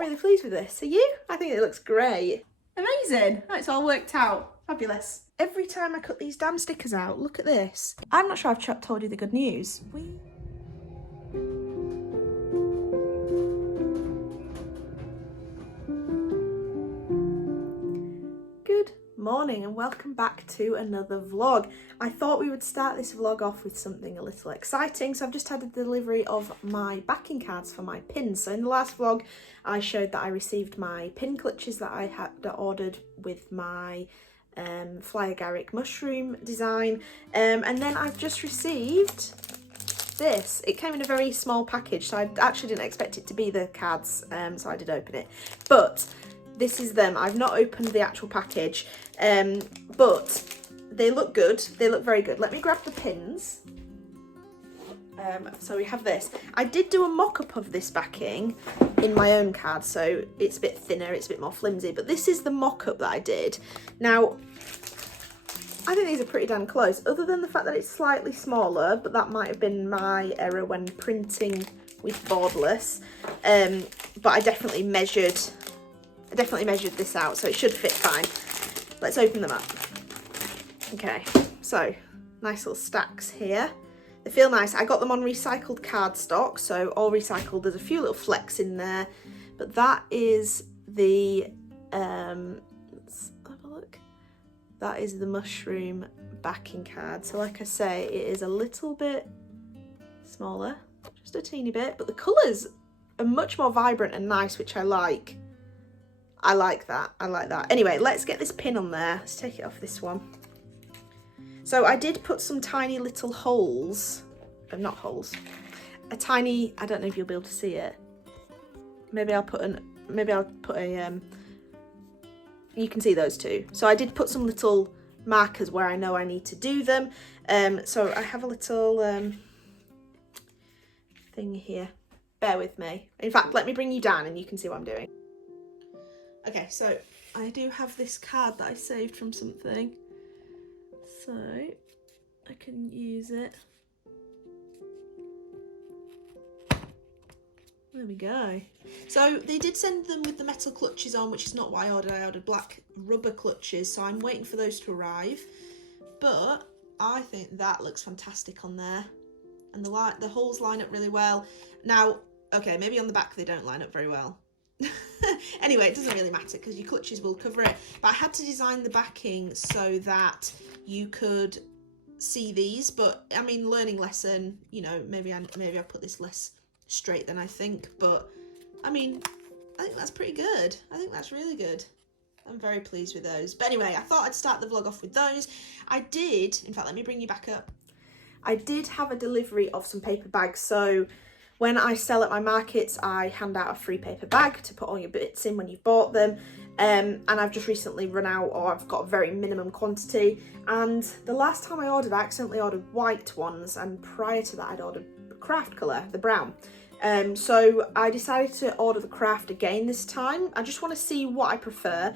really pleased with this. Are you? I think it looks great. Amazing. Oh, it's all worked out. Fabulous. Every time I cut these damn stickers out, look at this. I'm not sure I've told you the good news. Good morning and welcome back to another vlog. I thought we would start this vlog off with something a little exciting. So I've just had a delivery of my backing cards for my pins. So in the last vlog I showed that I received my pin clutches that I had ordered with my Fly Agaric mushroom design, and then I've just received this. It came in a very small package, so I actually didn't expect it to be the cards, so I did open it, but this is them. I've not opened the actual package, but they look good. They look very good. Let me grab the pins. So we have this. I did do a mock-up of this backing in my own card, so it's a bit thinner, it's a bit more flimsy, but this is the mock-up that I did. Now, I think these are pretty damn close, other than the fact that it's slightly smaller, but that might have been my error when printing with borderless. But I definitely measured this out, so it should fit fine. Let's open them up. Okay, so nice little stacks here. They feel nice. I got them on recycled cardstock, so all recycled. There's a few little flecks in there, but that is the let's have a look. That is the mushroom backing card. So like I say, it is a little bit smaller, just a teeny bit, but the colours are much more vibrant and nice, which I like. I like that. I like that. Anyway, let's get this pin on there. Let's take it off this one. So I did put some tiny little holes, not holes, a tiny, I don't know if you'll be able to see it. Maybe I'll put a, you can see those two. So I did put some little markers where I know I need to do them. So I have a little thing here. Bear with me. In fact, let me bring you down and you can see what I'm doing. Okay, so I do have this card that I saved from something. So I can use it. There we go. So they did send them with the metal clutches on, which is not what I ordered. I ordered black rubber clutches, so I'm waiting for those to arrive. But I think that looks fantastic on there. And the holes line up really well. Now, okay, maybe on the back they don't line up very well. Anyway, it doesn't really matter because your clutches will cover it, but I had to design the backing so that you could see these. But I mean, learning lesson, you know, maybe I put this less straight than I think, but I mean, I think that's pretty good. I think that's really good. I'm very pleased with those. But anyway, I thought I'd start the vlog off with those. I did, in fact, let me bring you back up. I did have a delivery of some paper bags. So when I sell at my markets, I hand out a free paper bag to put all your bits in when you've bought them. And I've just recently run out, or I've got a very minimum quantity. And the last time I accidentally ordered white ones, and prior to that I'd ordered craft colour, the brown. So I decided to order the craft again this time. I just want to see what I prefer.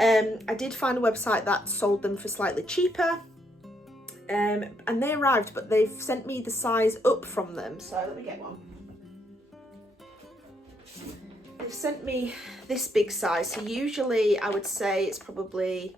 I did find a website that sold them for slightly cheaper. And they arrived, but they've sent me the size up from them. So let me get one. They've sent me this big size, so usually I would say it's probably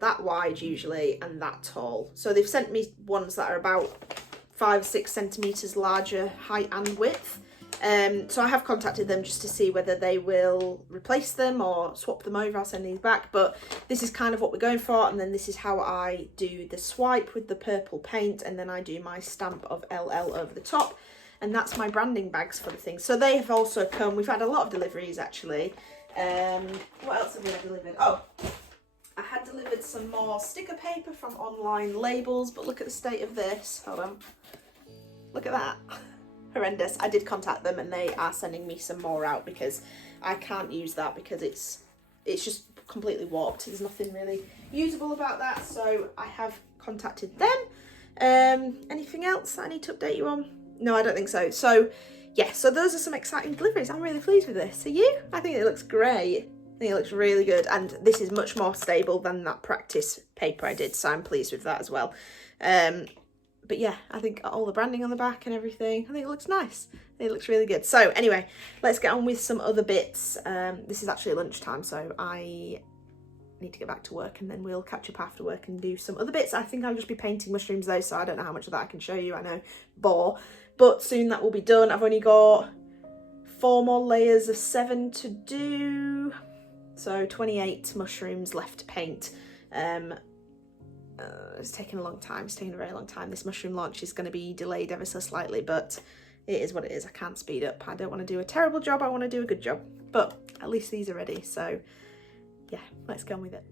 that wide usually and that tall. So they've sent me ones that are about 5 or 6 centimetres larger height and width. So I have contacted them just to see whether they will replace them or swap them over. I'll send these back, but this is kind of what we're going for. And then this is how I do the swipe with the purple paint, and then I do my stamp of LL over the top. And that's my branding bags for the thing. So they have also come. We've had a lot of deliveries actually. What else have we delivered? Oh, I had delivered some more sticker paper from Online Labels, but look at the state of this. Hold on. Look at that. Horrendous. I did contact them and they are sending me some more out because I can't use that because it's just completely warped. There's nothing really usable about that. So I have contacted them. Anything else that I need to update you on? No, I don't think so. So yeah, so those are some exciting deliveries. I'm really pleased with this. Are you? I think it looks great. I think it looks really good. And this is much more stable than that practice paper I did. So I'm pleased with that as well. but yeah, I think all the branding on the back and everything, I think it looks nice. It looks really good. So anyway, let's get on with some other bits. This is actually lunchtime, so I need to get back to work, and then we'll catch up after work and do some other bits. I think I'll just be painting mushrooms though, so I don't know how much of that I can show you. I know, bore, but soon that will be done. I've only got 4 more layers of 7 to do, so 28 mushrooms left to paint. It's taking a long time. It's taking a very long time. This mushroom launch is going to be delayed ever so slightly, but it is what it is. I can't speed up. I don't want to do a terrible job. I want to do a good job, but at least these are ready. So yeah, let's go on with it.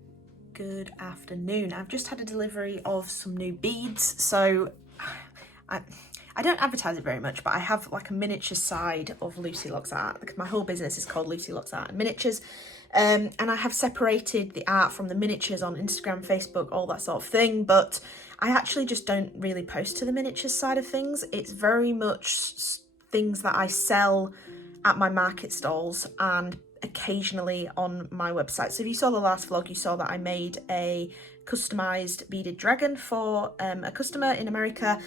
Good afternoon. I've just had a delivery of some new beads. So I don't advertise it very much, but I have like a miniature side of Lucy Locks Art, because my whole business is called Lucy Locks Art and Miniatures. And I have separated the art from the miniatures on Instagram, Facebook, all that sort of thing. But I actually just don't really post to the miniatures side of things. It's very much things that I sell at my market stalls and occasionally on my website. So if you saw the last vlog, you saw that I made a customized beaded dragon for a customer in America.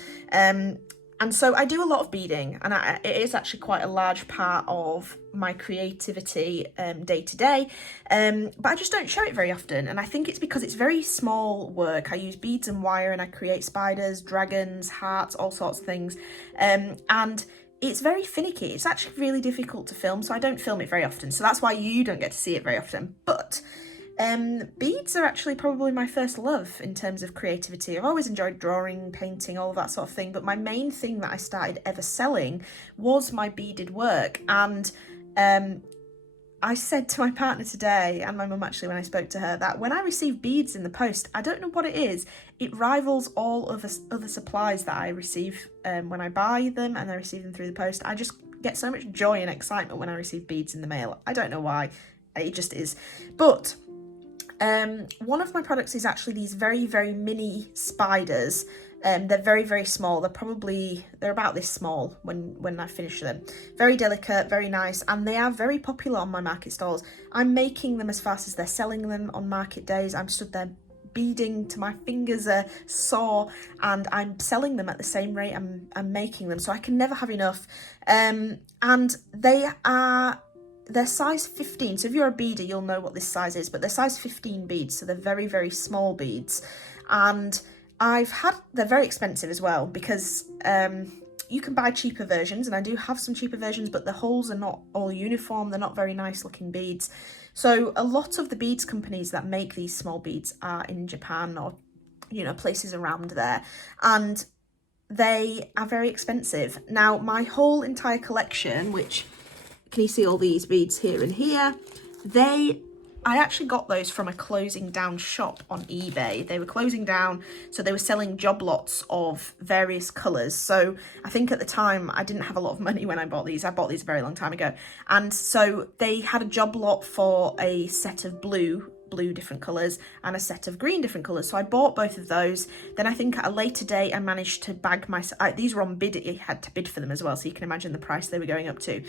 And so I do a lot of beading, and it is actually quite a large part of my creativity day to day, but I just don't show it very often. And I think it's because it's very small work. I use beads and wire, and I create spiders, dragons, hearts, all sorts of things. And it's very finicky. It's actually really difficult to film, so I don't film it very often. So that's why you don't get to see it very often. But beads are actually probably my first love in terms of creativity. I've always enjoyed drawing, painting, all that sort of thing, but my main thing that I started ever selling was my beaded work. And I said to my partner today, and my mum actually when I spoke to her, that when I receive beads in the post, I don't know what it is, it rivals all of the other supplies that I receive when I buy them and I receive them through the post. I just get so much joy and excitement when I receive beads in the mail. I don't know why, it just is. But one of my products is actually these very, very mini spiders. They're very, very small. They're about this small when I finish them. Very delicate, very nice, and they are very popular on my market stalls. I'm making them as fast as they're selling them on market days. I'm stood there beading to my fingers are sore, and I'm selling them at the same rate I'm making them, so I can never have enough. And they're size 15, so if you're a beader you'll know what this size is, but they're size 15 beads, so they're very, very small beads. And they're very expensive as well, because you can buy cheaper versions, and I do have some cheaper versions, but the holes are not all uniform. They're not very nice looking beads. So a lot of the beads companies that make these small beads are in Japan or, you know, places around there, and they are very expensive. Now my whole entire collection, which, can you see all these beads here and here? I actually got those from a closing down shop on eBay. They were closing down, so they were selling job lots of various colours. So I think at the time I didn't have a lot of money when I bought these. I bought these a very long time ago. And so they had a job lot for a set of blue different colours and a set of green different colours. So I bought both of those. Then I think at a later date I managed to bag these were on bid. You had to bid for them as well, so you can imagine the price they were going up to.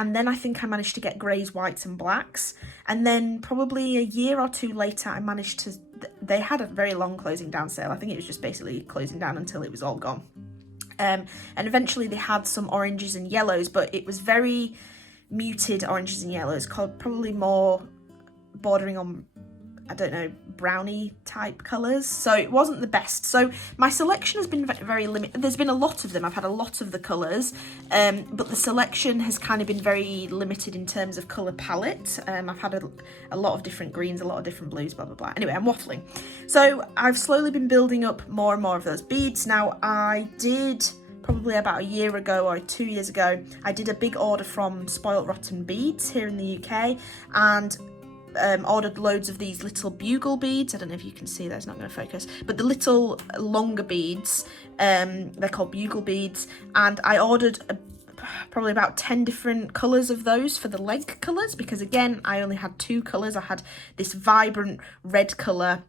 And then I think I managed to get greys, whites and blacks. And then probably a year or two later, I managed to, they had a very long closing down sale. I think it was just basically closing down until it was all gone. And eventually they had some oranges and yellows, but it was very muted oranges and yellows, probably more bordering on, I don't know, brownie type colours. So it wasn't the best. So my selection has been very limited. There's been a lot of them. I've had a lot of the colours, but the selection has kind of been very limited in terms of colour palette. I've had a lot of different greens, a lot of different blues, blah, blah, blah. Anyway, I'm waffling. So I've slowly been building up more and more of those beads. Now I did, probably about a year ago or 2 years ago, I did a big order from Spoilt Rotten Beads here in the UK, and ordered loads of these little bugle beads. I don't know if you can see that, it's not going to focus, but the little longer beads, they're called bugle beads, and I ordered probably about 10 different colours of those for the leg colours, because again I only had 2 colours. I had this vibrant red colour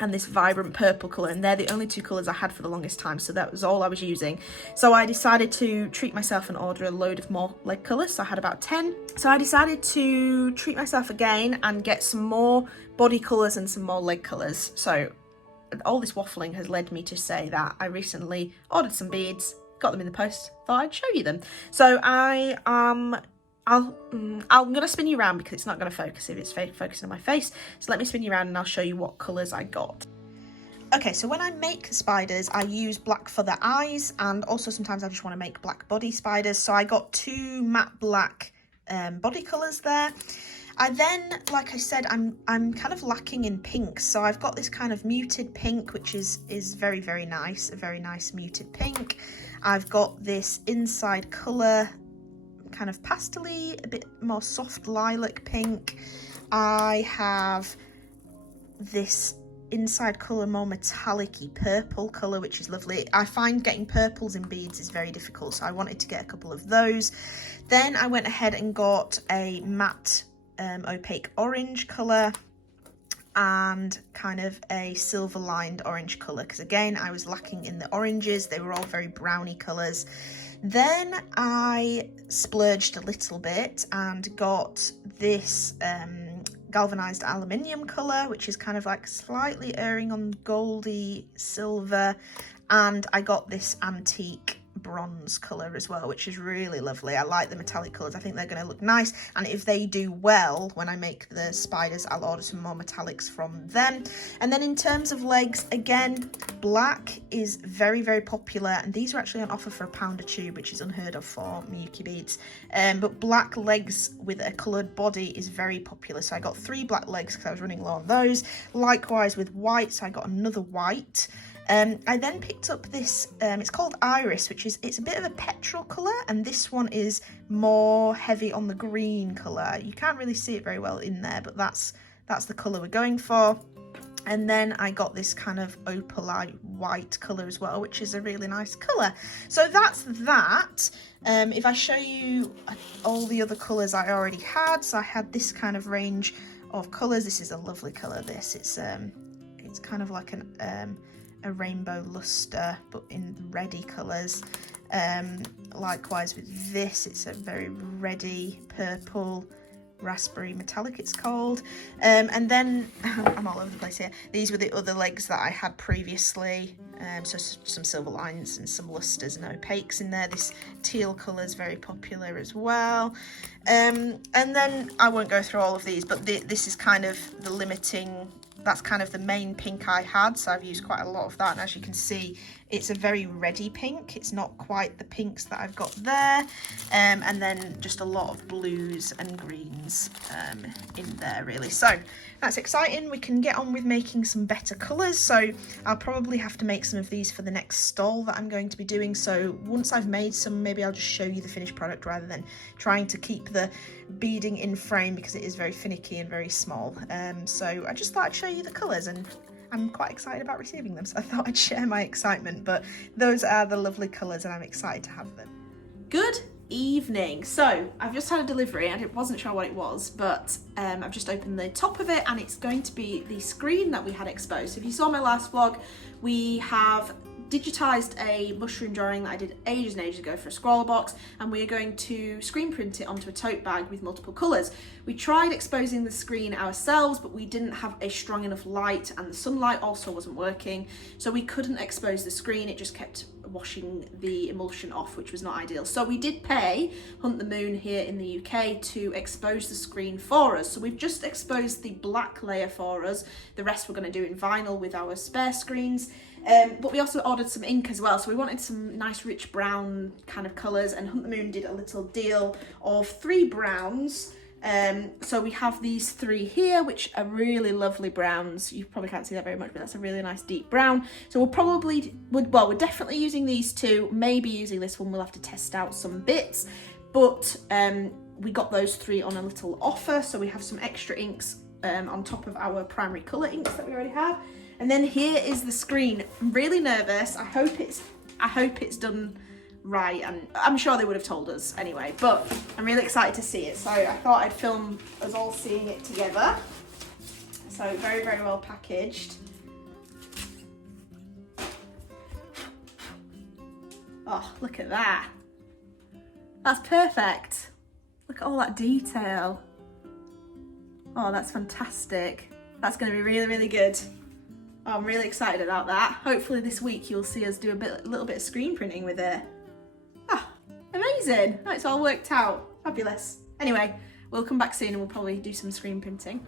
and this vibrant purple colour, and they're the only 2 colours I had for the longest time, so that was all I was using. So I decided to treat myself and order a load of more leg colours, so I had about 10. So I decided to treat myself again and get some more body colours and some more leg colours. So all this waffling has led me to say that I recently ordered some beads, got them in the post, thought I'd show you them. So I'm gonna spin you around because it's not gonna focus if it's focusing on my face. So let me spin you around and I'll show you what colours I got. Okay, so when I make spiders, I use black for the eyes, and also sometimes I just want to make black body spiders. So I got 2 matte black body colours there. I then, like I said, I'm kind of lacking in pinks, so I've got this kind of muted pink, which is very, very nice, a very nice muted pink. I've got this inside colour, kind of pastel-y, a bit more soft lilac pink. I have this inside colour, more metallic-y purple colour, which is lovely. I find getting purples in beads is very difficult, so I wanted to get a couple of those. Then I went ahead and got a matte opaque orange colour and kind of a silver lined orange colour, because again I was lacking in the oranges, they were all very browny colours. Then I splurged a little bit and got this galvanized aluminium colour, which is kind of like slightly erring on goldy silver, and I got this antique bronze colour as well, which is really lovely. I like the metallic colours, I think they're going to look nice, and if they do well when I make the spiders, I'll order some more metallics from them. And then in terms of legs, again, black is very, very popular, and these are actually on offer for £1 a tube, which is unheard of for Miyuki beads. But black legs with a coloured body is very popular, so I got 3 black legs because I was running low on those. Likewise with white, so I got another white. I then picked up this, it's called Iris, which is, it's a bit of a petrol colour, and this one is more heavy on the green colour. You can't really see it very well in there, but that's the colour we're going for. And then I got this kind of opalite white colour as well, which is a really nice colour. So that's that. If I show you all the other colours I already had, so I had this kind of range of colours. This is a lovely colour, this. It's kind of like a rainbow luster, but in reddy colours. Likewise with this, it's a very reddy purple raspberry metallic, it's called. And then I'm all over the place here. These were the other legs that I had previously, so some silver lines and some lusters and opaques in there. This teal colour is very popular as well. And then I won't go through all of these, but this is kind of the limiting, that's kind of the main pink I had, so I've used quite a lot of that, and as you can see, it's a very reddy pink. It's not quite the pinks that I've got there. And then just a lot of blues and greens in there, really. So that's exciting. We can get on with making some better colours. So I'll probably have to make some of these for the next stall that I'm going to be doing. So once I've made some, maybe I'll just show you the finished product rather than trying to keep the beading in frame, because it is very finicky and very small. So I just thought I'd show you the colours, and I'm quite excited about receiving them, so I thought I'd share my excitement. But those are the lovely colours and I'm excited to have them. Good evening. So I've just had a delivery and I wasn't sure what it was, but I've just opened the top of it and it's going to be the screen that we had exposed. So if you saw my last vlog, we have digitized a mushroom drawing that I did ages and ages ago for a scroller box, and we're going to screen print it onto a tote bag with multiple colours. We tried exposing the screen ourselves, but we didn't have a strong enough light, and the sunlight also wasn't working, so we couldn't expose the screen. It just kept washing the emulsion off, which was not ideal. So we did pay Hunt the Moon here in the UK to expose the screen for us. So we've just exposed the black layer for us. The rest we're going to do in vinyl with our spare screens. But we also ordered some ink as well, so we wanted some nice rich brown kind of colours, and Hunt the Moon did a little deal of 3 browns. So we have these 3 here, which are really lovely browns. You probably can't see that very much, but that's a really nice deep brown. So we're definitely using these 2, maybe using this one. We'll have to test out some bits, but we got those 3 on a little offer, so we have some extra inks on top of our primary colour inks that we already have. And then here is the screen. I'm really nervous. I hope it's done right, and I'm sure they would have told us anyway, but I'm really excited to see it. So I thought I'd film us all seeing it together. So very, very well packaged. Oh, look at that. That's perfect. Look at all that detail. Oh, that's fantastic. That's going to be really, really good. Oh, I'm really excited about that. Hopefully this week you'll see us do a little bit of screen printing with it. Ah, amazing. Oh, it's all worked out. Fabulous. Anyway, we'll come back soon and we'll probably do some screen printing.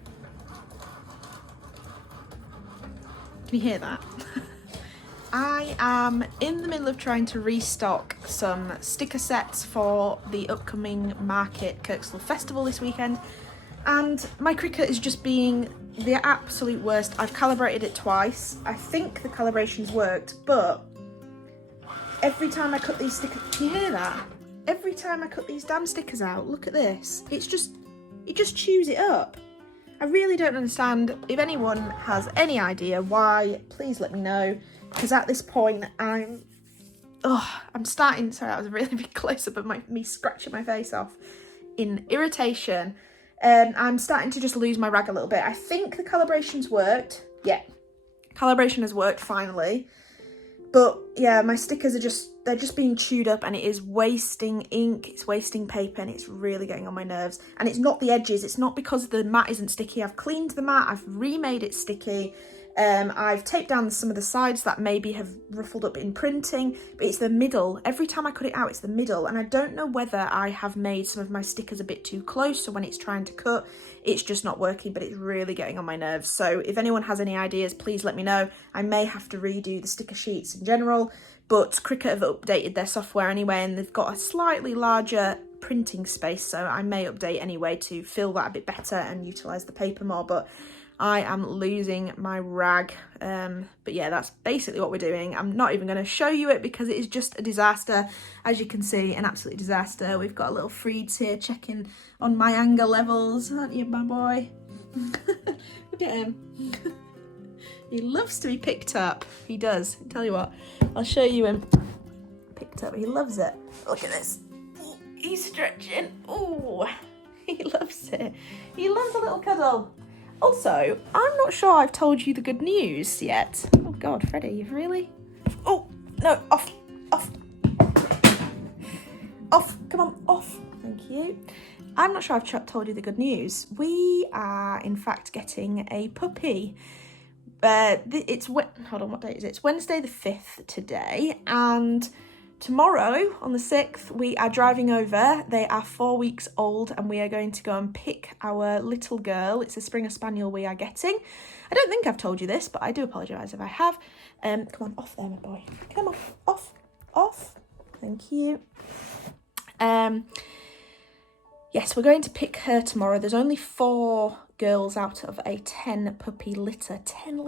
Can you hear that? I am in the middle of trying to restock some sticker sets for the upcoming market Kirkstall Festival this weekend, and my Cricut is just being the absolute worst. I've calibrated it twice. I think the calibration's worked, but every time I cut these stickers, can you hear that? Every time I cut these damn stickers out, look at this. It just chews it up. I really don't understand. If anyone has any idea why, please let me know. Because at this point, I'm starting, sorry, that was a really big close-up of me scratching my face off in irritation. I'm starting to just lose my rag a little bit. I think the calibration's worked. Yeah, calibration has worked finally. But yeah, my stickers they're just being chewed up, and it is wasting ink, it's wasting paper, and it's really getting on my nerves. And it's not the edges, it's not because the mat isn't sticky. I've cleaned the mat, I've remade it sticky. I've taped down some of the sides that maybe have ruffled up in printing, but it's the middle. Every time I cut it out, it's the middle, and I don't know whether I have made some of my stickers a bit too close, so when it's trying to cut, it's just not working, but it's really getting on my nerves. So if anyone has any ideas, please let me know. I may have to redo the sticker sheets in general, but Cricut have updated their software anyway, and they've got a slightly larger printing space, so I may update anyway to fill that a bit better and utilise the paper more, but I am losing my rag. But yeah, that's basically what we're doing. I'm not even going to show you it because it is just a disaster. As you can see, an absolute disaster. We've got a little Freeds here checking on my anger levels, aren't you, my boy? Look at him. He loves to be picked up. He does. I'll tell you what, I'll show you him picked up. He loves it. Look at this. Ooh, he's stretching. Oh, he loves it. He loves a little cuddle. Also, I'm not sure I've told you the good news yet. Oh God, Freddie, you've really... Oh, no, off, come on, off. Thank you. I'm not sure I've told you the good news. We are, in fact, getting a puppy. Hold on, what date is it? It's Wednesday the 5th today, and tomorrow, on the 6th, we are driving over. They are 4 weeks old, and we are going to go and pick our little girl. It's a Springer Spaniel we are getting. I don't think I've told you this, but I do apologise if I have. Come on, off there, my boy. Come on, off. Thank you. Yes, we're going to pick her tomorrow. There's only 4 girls out of a 10 puppy litter. 10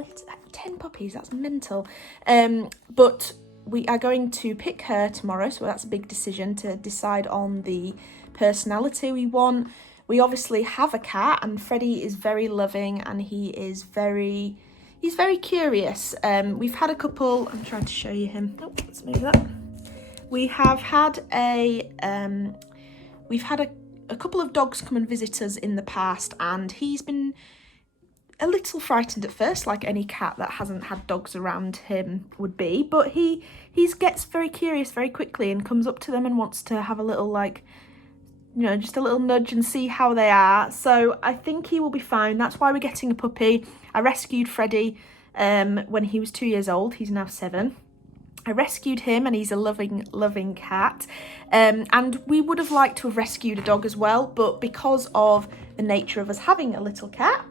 puppies, that's mental. But we are going to pick her tomorrow, so that's a big decision to decide on the personality we want. We obviously have a cat, and Freddie is very loving, and he's very curious. We've had a couple. I'm trying to show you him. Oh, let's move that. We have had a couple of dogs come and visit us in the past, and he's been a little frightened at first, like any cat that hasn't had dogs around him would be, but he gets very curious very quickly and comes up to them and wants to have a little, like, you know, just a little nudge and see how they are. So I think he will be fine. That's why we're getting a puppy. I rescued Freddie when he was 2 years old. He's now 7. I rescued him, and he's a loving cat. And we would have liked to have rescued a dog as well, but because of the nature of us having a little cat,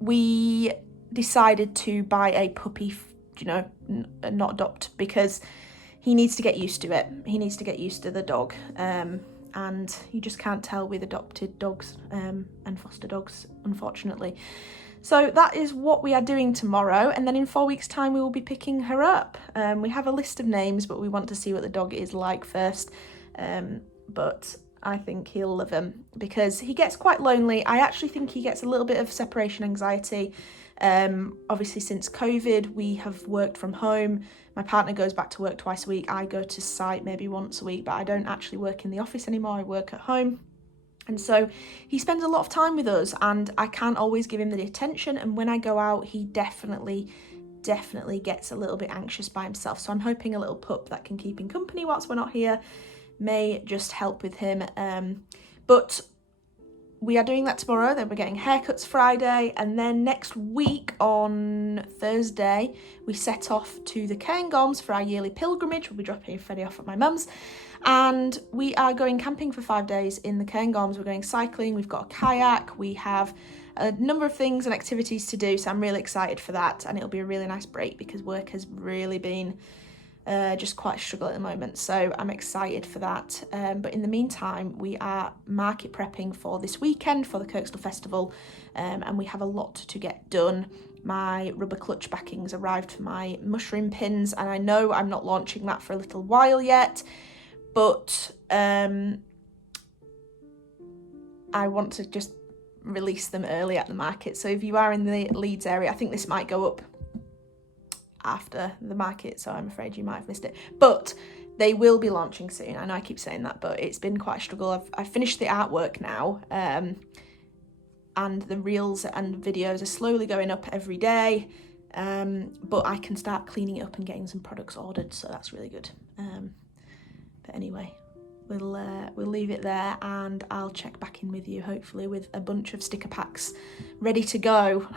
we decided to buy a puppy, not adopt, because he needs to get used to it. He needs to get used to the dog. And you just can't tell with adopted dogs and foster dogs, unfortunately. So that is what we are doing tomorrow, and then in 4 weeks' time we will be picking her up. We have a list of names, but we want to see what the dog is like first. But I think he'll love him because he gets quite lonely. I actually think he gets a little bit of separation anxiety. Obviously, since COVID, we have worked from home. My partner goes back to work twice a week. I go to site maybe once a week, but I don't actually work in the office anymore. I work at home. And so he spends a lot of time with us, and I can't always give him the attention. And when I go out, he definitely gets a little bit anxious by himself. So I'm hoping a little pup that can keep him company whilst we're not here may just help with him. But we are doing that tomorrow. Then we're getting haircuts Friday, and then next week on Thursday we set off to the Cairngorms for our yearly pilgrimage. We'll be dropping Freddie off at my mum's, and we are going camping for 5 days in the Cairngorms. We're going cycling, we've got a kayak, we have a number of things and activities to do, so I'm really excited for that, and it'll be a really nice break because work has really been just quite a struggle at the moment, so I'm excited for that. But in the meantime, we are market prepping for this weekend for the Kirkstall Festival, and we have a lot to get done. My rubber clutch backings arrived for my mushroom pins, and I know I'm not launching that for a little while yet, but I want to just release them early at the market. So if you are in the Leeds area, I think this might go up after the market, so I'm afraid you might have missed it, but they will be launching soon. I know I keep saying that, but it's been quite a struggle. I've finished the artwork now, and the reels and videos are slowly going up every day, but I can start cleaning it up and getting some products ordered, so that's really good. But anyway, we'll leave it there, and I'll check back in with you hopefully with a bunch of sticker packs ready to go.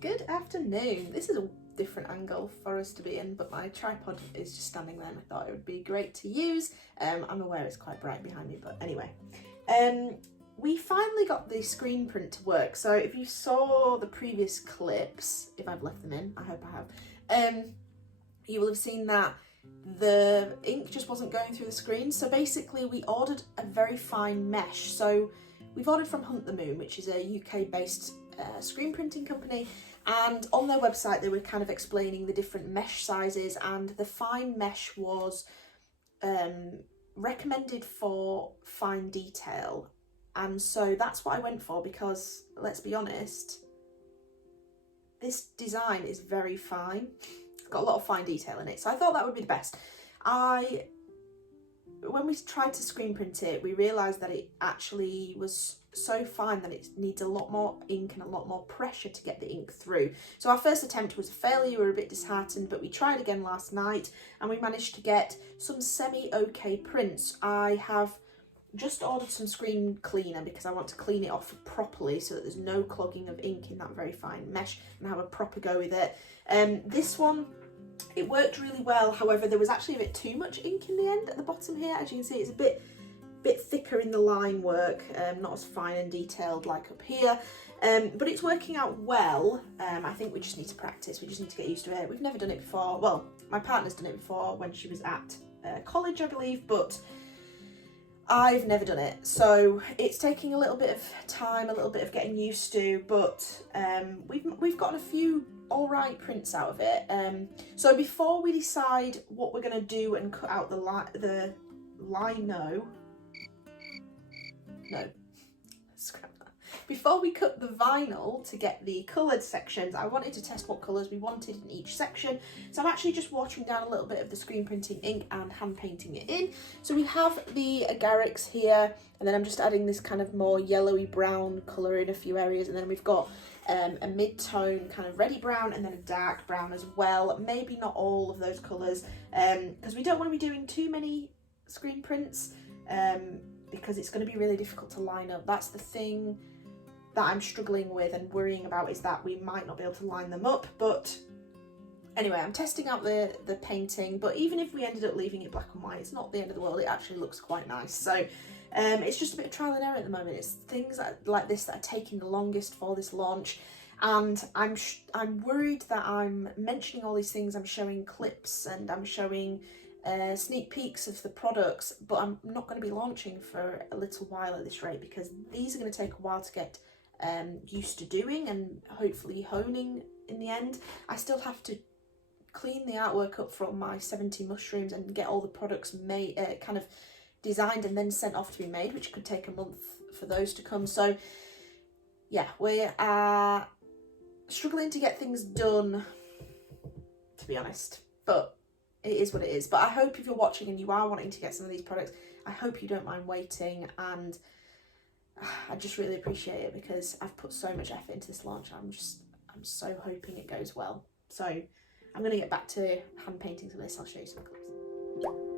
Good afternoon. This is a different angle for us to be in, but my tripod is just standing there and I thought it would be great to use. I'm aware it's quite bright behind me, but anyway. We finally got the screen print to work. So if you saw the previous clips, if I've left them in, I hope I have, you will have seen that the ink just wasn't going through the screen. So basically we ordered a very fine mesh. So we've ordered from Hunt the Moon, which is a UK based screen printing company, and on their website they were kind of explaining the different mesh sizes, and the fine mesh was recommended for fine detail, and so that's what I went for, because let's be honest, this design is very fine. It's got a lot of fine detail in it, so I thought that would be the best. When we tried to screen print it, we realised that it actually was so fine that it needs a lot more ink and a lot more pressure to get the ink through. So our first attempt was a failure. We were a bit disheartened, but we tried again last night and we managed to get some semi-okay prints. I have just ordered some screen cleaner because I want to clean it off properly so that there's no clogging of ink in that very fine mesh, and have a proper go with it. This one, it worked really well. However, there was actually a bit too much ink in the end at the bottom here. As you can see, it's a bit thicker in the line work, not as fine and detailed like up here, but it's working out well. I think we just need to practice. We just need to get used to it. We've never done it before. Well, my partner's done it before when she was at college, I believe, but I've never done it, so it's taking a little bit of time, a little bit of getting used to, but we've gotten a few alright prints out of it. So before we decide what we're going to do and cut out scrap that. Before we cut the vinyl to get the coloured sections, I wanted to test what colours we wanted in each section. So I'm actually just watering down a little bit of the screen printing ink and hand painting it in. So we have the agarics here, and then I'm just adding this kind of more yellowy brown colour in a few areas, and then we've got a mid-tone kind of reddy brown and then a dark brown as well. Maybe not all of those colours, because we don't want to be doing too many screen prints, because it's going to be really difficult to line up. That's the thing that I'm struggling with and worrying about, is that we might not be able to line them up. But anyway, I'm testing out the painting, but even if we ended up leaving it black and white, it's not the end of the world. It actually looks quite nice. So it's just a bit of trial and error at the moment. It's things like this that are taking the longest for this launch, and I'm worried that I'm mentioning all these things. I'm showing clips and I'm showing sneak peeks of the products, but I'm not going to be launching for a little while at this rate, because these are going to take a while to get used to doing and hopefully honing in the end. I still have to clean the artwork up from my 70 mushrooms and get all the products made, kind of designed and then sent off to be made, which could take a month for those to come. So yeah, we are struggling to get things done, to be honest, but it is what it is. But I hope if you're watching and you are wanting to get some of these products, I hope you don't mind waiting, and I just really appreciate it, because I've put so much effort into this launch. I'm so hoping it goes well. So I'm going to get back to hand painting some of this. I'll show you some clips.